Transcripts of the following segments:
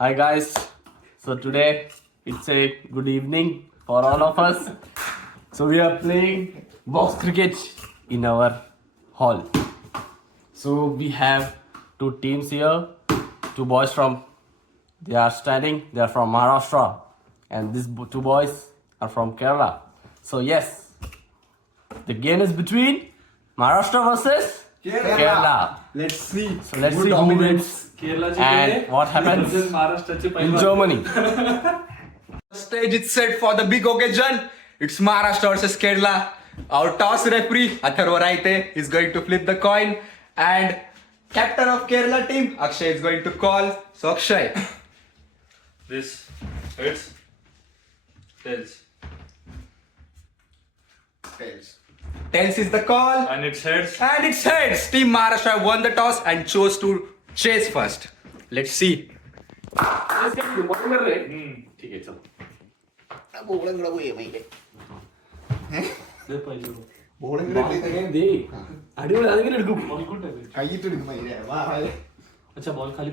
Hi guys. So today it's a good evening for all of us. So we are playing box cricket in our hall. So we have two teams here. Two boys from they are standing. They are from Maharashtra, and these two boys are from Kerala. So yes, the game is between Maharashtra versus Kerala. Let's see. So let's see who wins केरलाचे and what happens महाराष्ट्राचे in Germany. Stage is set for the big occasion. It's Maharashtra versus Kerala. Our toss referee Atharva Raite is going to flip the coin, and captain of Kerala team Akshay is going to call. So Akshay, This heads, tails, tails is the call, and it's heads. and it's heads. Team Maharashtra won the toss and chose to chase first. Let's see. ठीक आहे चल. दे അടിപൊളി അതെങ്ങനെ എടുക്കും अच्छा ball खाली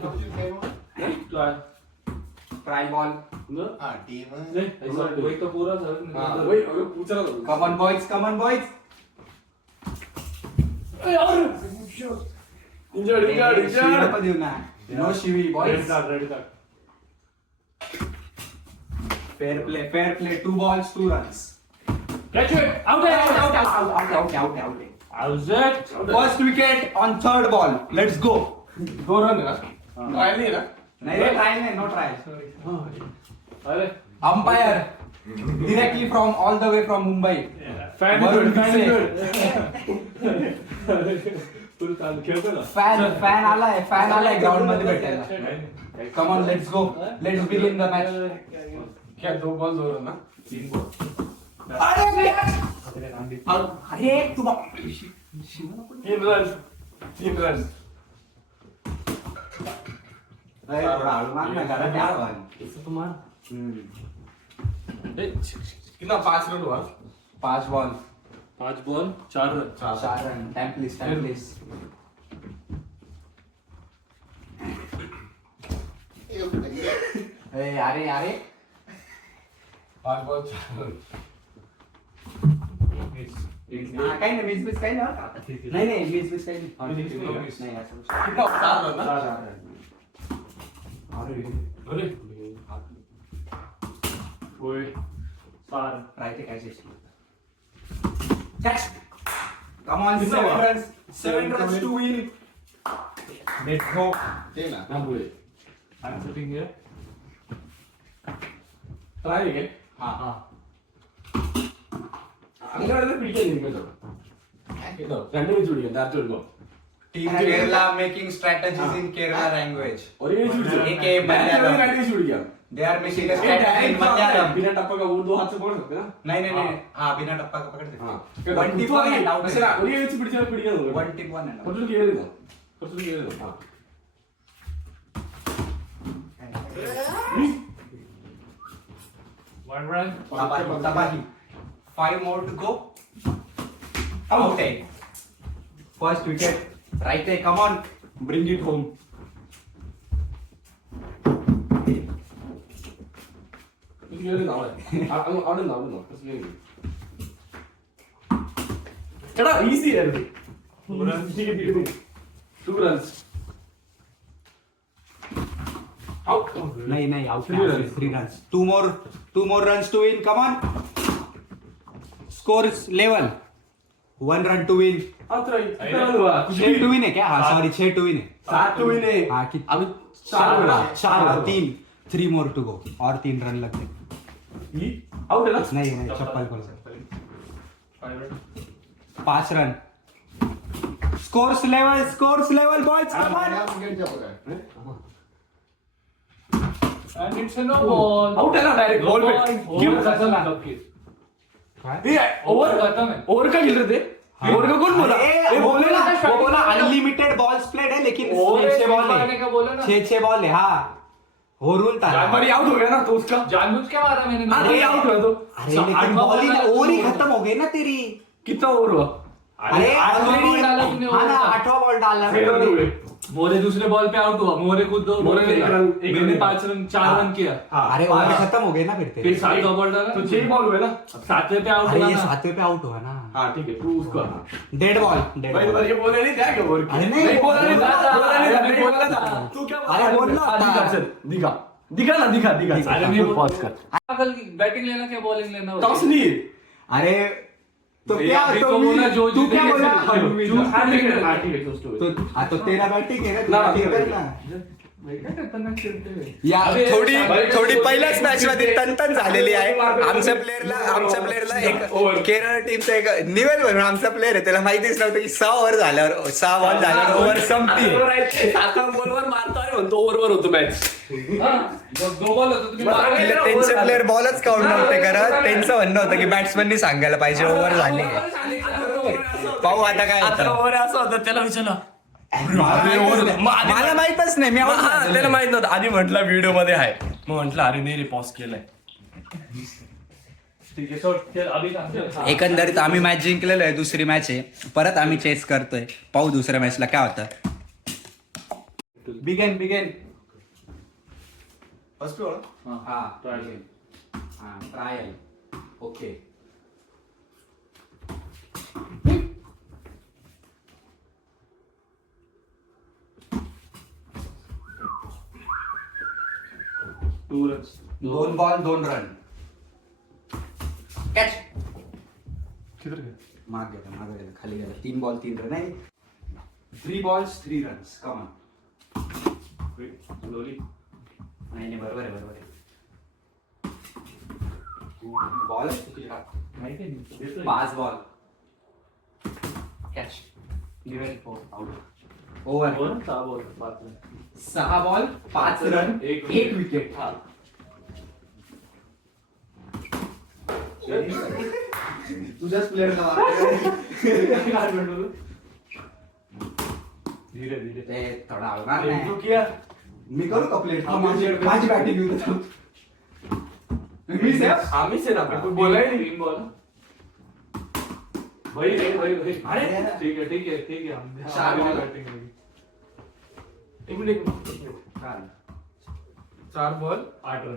Try ball. वही तो पूरा Come on boys, come on boys. शिवी नको देऊ ना. No शिवी red boys. Card Fair play. 2 balls, 2 runs. Out Out. Out First wicket on 3rd ball. Let's go. दो रन है ना ट्रायल नहीं है ना नहीं try नहीं, no try. अरे Umpire directly from all the way from Mumbai. Fan वरुण फुल चालू खेळतो ना Fan आलाय ground मध्ये भेटायला. Come on, let's go. Let's begin the match. क्या दो बॉल दो रन ना अरे तू तीन रन कितना 5 रन हुआ 5 ball 5 ball 4 run 4 run. Time please. अरे 5 बॉल 4 रन काही नाही मिस काही नाही मिस काही नाही असं कितना 4 रन ना अरे ओय 4 राहते काय Come on, कितना 7 हुआ? runs. 7 runs to win. Let's go. ते ना ना बोले I am sitting here try है हाँ. അങ്ങനെ പിടിക്കാൻ നിൽക്കല്ലോ കേട്ടോ രണ്ട് വെച്ച് പിടിക്കാം ഡാറ്റ് എടുക്കോ Team Kerala making strategies in Kerala language. ഒരേ വെച്ച് പിടിച്ചോ एक एक मलयालम. രണ്ട് വെച്ച് പിടിക്കാം They are making a strategy in Malayalam. बिना टप्पा का वो दो हाथ से पकड़ सकते हैं ना नहीं. हाँ बिना टप्पा का पकड़ हाँ सकते. One tip one and out. പക്ഷേ ഒരേ വെച്ച് പിടിച്ചാൽ പിടിക്കാൻ നോക്കാം One tip one and out. കുറച്ചുകൂടി കേറിയോ കുറച്ചുകൂടി കേറിയോ ആ one run Tabahi. 5 more to go. Out. First wicket. Right there. Come on. bring it home കുറച്ച് കേറി നാളെ അവിടെ നിന്നോ കുറച്ച് കേറി എടാ ഈസി ആയിരുന്നു 2 runs out नहीं out. 3 runs. 3 runs. Two more runs to win. Come on. Score is level. 1 run to win. कितना रन हुआ 6 to win है क्या? हाँ सॉरी 6 to win है. 7 to win है हाँ अभी 4 हुआ 3 3 more to go. और 3 रन लगते. आउट है ना नहीं चप्पल खोल. 5 run. Scores level boys. Come on. and it's a no ball out है ना डायरेक्ट बॉल पे क्यों ये ओवर खत्म है ओवर का खेल रहे थे ओवर का कौन बोला ये बोले ना वो बोला अनलिमिटेड बॉल्स प्लेड है लेकिन ओवर 6 बॉल मारने का बोला ना है. 6 बॉल है. हाँ हो रूल था. जानवर आउट हो गया ना तो उसका जानबूझ के मारा मैंने अरे आउट हुआ तो अरे लेकिन बॉल ही ओवर ही खत्म हो गई ना तेरी. कितना ओवर हुआ अरे आठवां already- ball डाला तुमने हाँ ना, over का। 8वां बॉल डाला फिर ना। हुए। मोरे दूसरे बॉल पे आउट हुआ, मोरे खुद 2 मोरे बॉल ने खेला। एक रन- एक मैंने रन 5 रन 4 रन किया। हाँ, अरे पाँच। ओवर खत्म हो गए ना फिर फिर तेरे। 7वां बॉल डाला। तो 6 बॉल हुए ना। अब 7वें पे आउट अरे हुआ ये ना। 7वें पे आउट हुआ ना। हाँ ठीक है, तू उसको डेड बॉल डेड भाई बॉल। ये बोला नहीं था क्या बोल अरे नहीं, बोला नहीं था, बोला था, बोला नहीं था, अरे नहीं बोला बोला था। था। तू क्या अरे बोल ना। दिखा चल, दिखा दिखा ना, दिखा दिखा अरे नहीं बोल- पॉज कर। पागल, बैटिंग लेना क्या बॉलिंग लेना? टॉस नहीं। अरे तो भैया, क्या अभी तो तो बोला जो तू क्या जीतेगा बोला उसे हाँ, choose हाँ, ठीक है, करेगा। हाँ, ठीक है, choose to it. तो हाँ, तो तेरा बैटिंग है ना, तू ना, batting ना, कर ना। भाई काय खतरनाक खेळतोय. या अबे, थोडी भाई, थोडी तो- पहिल्याच मॅच मध्ये तनतन झालेली आहे. आमच्या प्लेअरला एक केरळ टीमचा एक निवेल म्हणून आमचा प्लेअर आहे, त्याला माहितीच नव्हतं की 6 ओव्हर झाल्यावर 6 बॉल झाल्यावर ओव्हर संपते. 7 बॉलवर मारतो आणि म्हणतो ओव्हरवर होतो मॅच. हा, दो बॉल होतो तुम्ही मागे गेला, त्यांचे over प्लेअर झाला. बॉलच काउंट नव्हते करत. त्यांचं म्हणणं होतं की बॅट्समननी सांगायला पाहिजे ओव्हर झाली. पाहू आता काय आता होतं. ओव्हर असं होतं, त्याला विचारलं मला माहितच नाही, मी out हा, झालेलो. त्याला माहित नव्हतं. आधी म्हटलं व्हिडिओ मध्ये आहे, मग म्हटलं अरे नाही रे, पॉज केलाय. ठीक आहे, सोड. चल, अभि सांग. एकंदरीत आम्ही मॅच जिंकलेलो आहे. दुसरी मॅच आहे, परत आम्ही चेस करतोय. पाहू दुसऱ्या मॅचला काय होतं. बिगेन फर्स्ट हा, trial. Trial okay. Two runs. 2 ball 2 run. Catch माग गेला खाली गेला. 3 बॉल 3 रन आहे. 3 balls 3 runs. कमान Slowly. नाही बरोबर आहे. बॉल माहिती आहे, देतोय. 5 ball catch out. Over Over, 6 ball, 5 run. 6 ball 5 run एक 1 विकेट. हा. तुझ्याच प्लेअर धीरे धीरे. थोडा अवघड तू नाही. किया मी करू का प्लेट हा, माझी बॅटिंग घेऊन येतो. मी सेफ. आम्हीच आहे ना, पण तू बोलाय नाही. 3 ball. भाई अरे. ठीक है हम 4 ball. बैटिंग होगी. एक minute. 4 ball 8 run.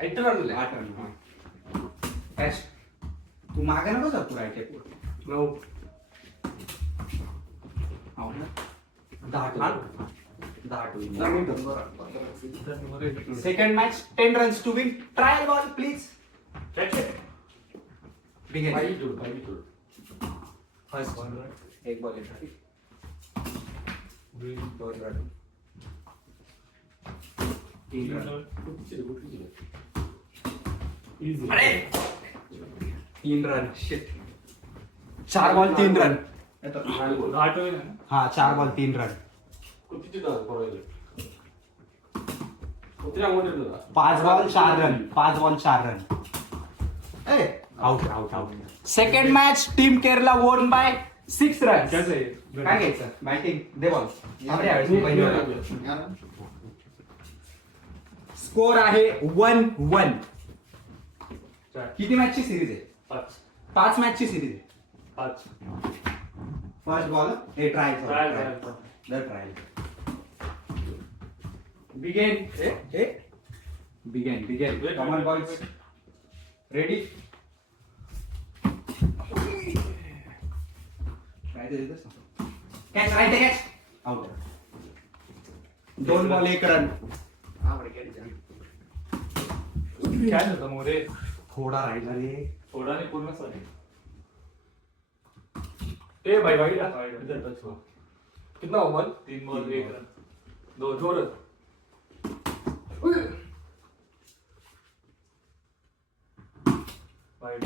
8 run. 8 run. Catch तू मागे नको जाऊ. तू right 9. Second match 10 runs to win. Trial ball please. First एक बॉल येतो. 2 run 3 run 3 run. Shit. 4 ball 3 run. हाँ 4 ball 3 run. 5 ball 4 run. 5 ball 4 run. Out. Second match team Kerala won by 6 run. काय घ्यायचं बॅटिंग दे ball. Score आहे 1-1. किती मॅचची series आहे? 5 मॅचची series आहे. First ball trial. Begin. Common balls ready. Catch right catch out. 2 ball 1 run. काय होतं मोरे? थोडा राहिला रे. थोडा नाही, पूर्ण सॉरी. ए भाई भाई इधर टच हुआ. कितना हुआ ball? 3 ball 1 run. 2 run. Wide.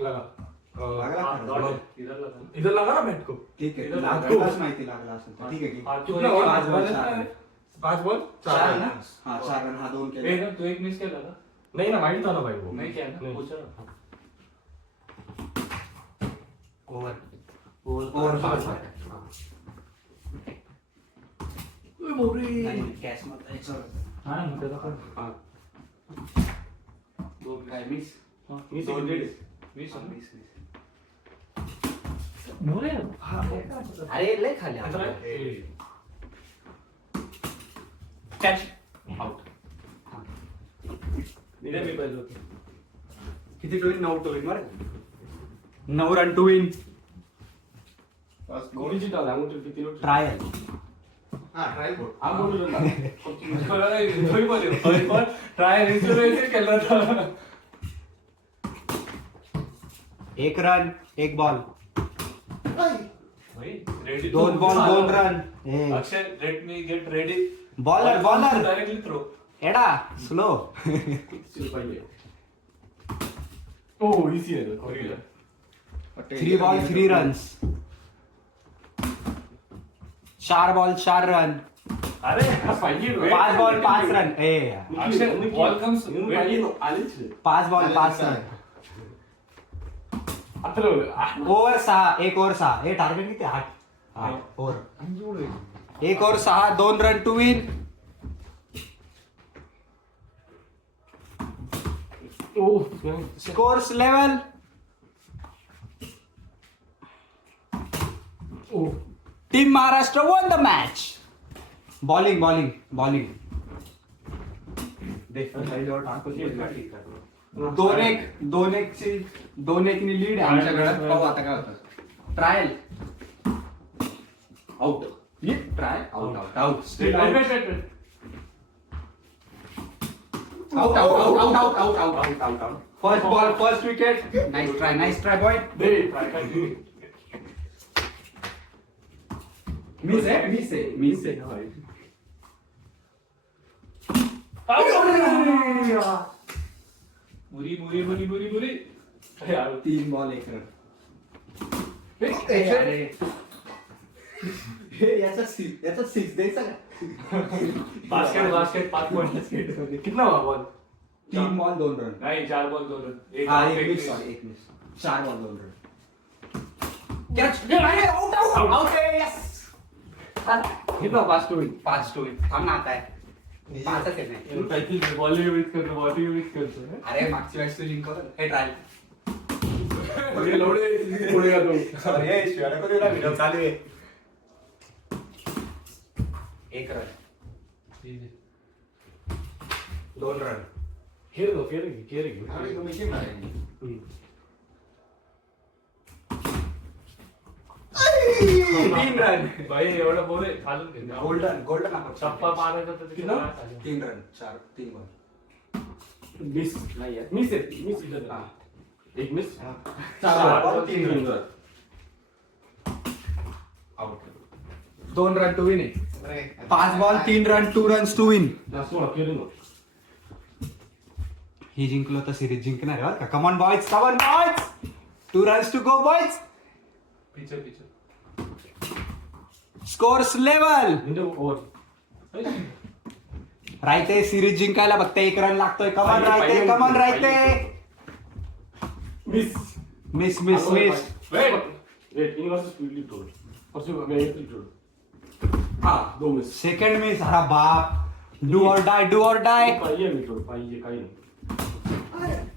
लगा. लागला हाँ, खरं. डॉट. इधर लगा. इधर लगा ना बैट को. ठीक आहे इधर लागलाच माहिती लागला असेल तर. ठीक आहे की हाँ, तो कितना एक- हुआ? 5 बॉल 4 रन. 5 ball 4 4 run. ना. हाँ 4 रन. हा 2 केले. एक रन, तो एक मिस केला था. नहीं ना, वाइड था ना भाई वो. नहीं किया ना, नहीं. पूछा ना. Over over 5 More. कॅच मध्ये हा ना, मग त्याचा पण. हाँ. दोन काय मिस. वीस दोन सेकंड. वीस. वीस ना? वीस. अरे लय खाली आता काय? Catch out. इथे मी पाहिजे होतं. किती टू विन? 9 टू विन बरं. 9 रन टू विन. कोणीची टाळ आहे? आमची किती लोक? ट्रायल. हा बोलू ना. मला नाही, दोन्ही पण आहे. दोन्ही पण try insurance केलं होतं. 1 रन 1 बॉल. भाई, ready 2 to- ball 2 run. Akshay, let me get ready. Bowler bowler. Directly throw. एडा स्लो. किती पाहिजे? Oh, easy आहे. कोरिला. 3 बॉल 3 रन्स. 4 ball 4 run. अरे हा पाहिजे. 5 बॉल 5 रन. अक्षय, ball comes पाहिजे आलीच 5 बॉल 5 रन. आता लावलं. Over 6 1 over 6. हे टार्गेट किती? 8 over. 1 over 6 2 run to win. Oh, scores level. oh. Team Maharashtra won the match. Bowling bowling bowling. 2-1 नी लीड आहे आमच्याकडे. पाहू आता काय होतं. Trial out. Trial out out out Wait, wait, wait, wait. Out out out out out out out out out. First ball first wicket. Nice try boy. दे, try, try. Miss आहे. बुरी. यार, 3 बॉल 1 रन. याचा 6 द्यायचा का? Basket 5 point basket. कितना हुआ ball? 3 ball 2 run. नाही 4 बॉल 2 रन. एक हा out, एक एक miss miss. Sorry 1 miss. 4 ball 2 run. Catch out आहे. यस. कितना pass to win? 5 to win. थांब ना आता आहे. 5च आहे नाही. काहीतरी बॉलिंग मिस करतो, बॉलिंग मिस करतो. अरे मागची मॅच तू जिंकव. हे ट्रायल. अरे लवडे पुढे गेलो. सॉरी हे शिवाय कधी व्हिडिओ चालू आहे. 1 रन 2 रन. केरे. 3 रन. भाई एवढं बोल आहे, खालून घे. गोल्डन टप्पा मारायचा तर कितना? किती? 3 रन 3 बॉल. मिस नाही आहे. मिस इथं. हा. एक miss. 4 ball 3 run. Out. 2 run to win. 5 ball 3 run 2 runs to win. जास्त वेळा केलं ना. ही जिंकलो तर सिरीज जिंकणार आहे बरं का. Come on boys 2 runs to go boys. Picture. Scores level. म्हणजे ओव्हर. राहते सिरीज जिंकायला फक्त 1 रन लागतोय. कमॉन राहते. मिस. मिस वेट इन वर्सेस स्पीडली टोल. परसों मैं एक टोल. हां, 2 मिस. Second miss. अरे बाप. Do or die. पाहिजे मी टोल. पाहिजे काही नाही.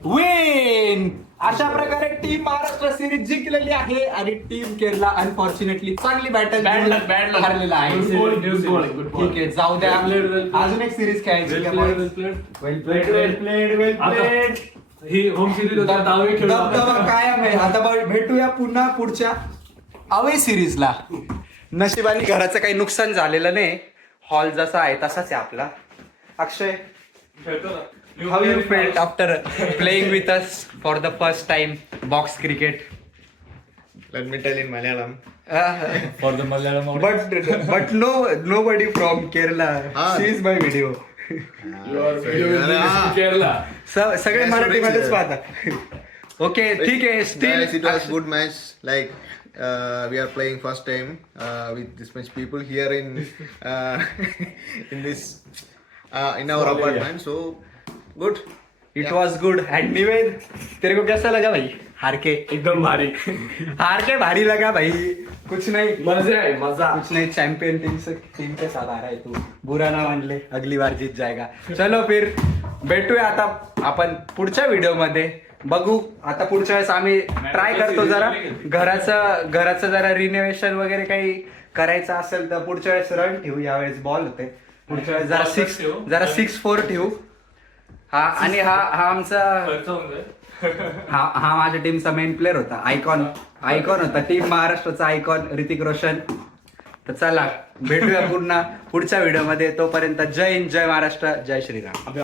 विन. अशा प्रकारे टीम महाराष्ट्र सिरीज जिंकलेली आहे आणि टीम केरला अनफॉर्च्युनेटली चांगली बॅटल Bad luck. हरलेला आहे. Good ball. ठीक आहे जाऊ द्या. Well played. अजून एक सिरीज खेळायची Well आहे played. boys. Well played. ही होम सिरीज होता. दहावी खेळ. दबदबा कायम आहे. आता भेटूया पुन्हा पुढच्या अवे सिरीजला. नशिबाने घराचं काही नुकसान झालेलं नाही. हॉल जसा आहे तसाच आहे आपला. अक्षय, खेळतो ना. how you felt after playing with us for the first time box cricket? Let me tell in Malayalam. For the Malayalam audience. but nobody from Kerala sees my video. Kerala. सगळे Yes, मराठीमध्येच yes. पाहतात. Okay ठीक आहे. Guys, it was steel good match. Like we are playing first time with this much people here in in this in our apartment. So good. It was good. And Nived तेरे को कैसा लगा भाई? हार के एकदम भारी. भारी लगा भाई. कुछ नहीं मजा. कुछ नहीं. चैंपियन टीम के साथ आ रहा है तू. बुरा ना मान ले. अगली बार जीत जाएगा. चलो फिर भेटूया आता आपण पुढच्या व्हिडिओ मध्ये. बघू आता पुढच्या वेळेस आम्ही ट्राय करतो जरा घराचं जरा रिनोव्हेशन वगैरे काही करायचं असेल तर पुढच्या वेळेस रन ठेवू. यावेळेस बॉल होते, पुढच्या वेळेस जरा 6-4 ठेवू. हा आणि हा आमचा खर्च होऊन जाईल. हा माझ्या टीमचा मेन प्लेअर होता, आयकॉन होता, टीम महाराष्ट्राचा आयकॉन ऋतिक रोशन. तर चला भेटूया पुन्हा पुढच्या व्हिडिओमध्ये. तोपर्यंत जय हिंद, जय महाराष्ट्र, जय श्रीराम.